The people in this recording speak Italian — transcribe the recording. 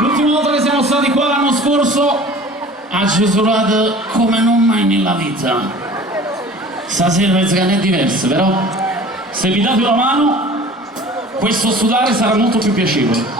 L'ultima volta che siamo stati qua l'anno scorso ha sudare come non mai nella vita. Stasera il sgan è diverso, però se mi date una mano questo sudare sarà molto più piacevole.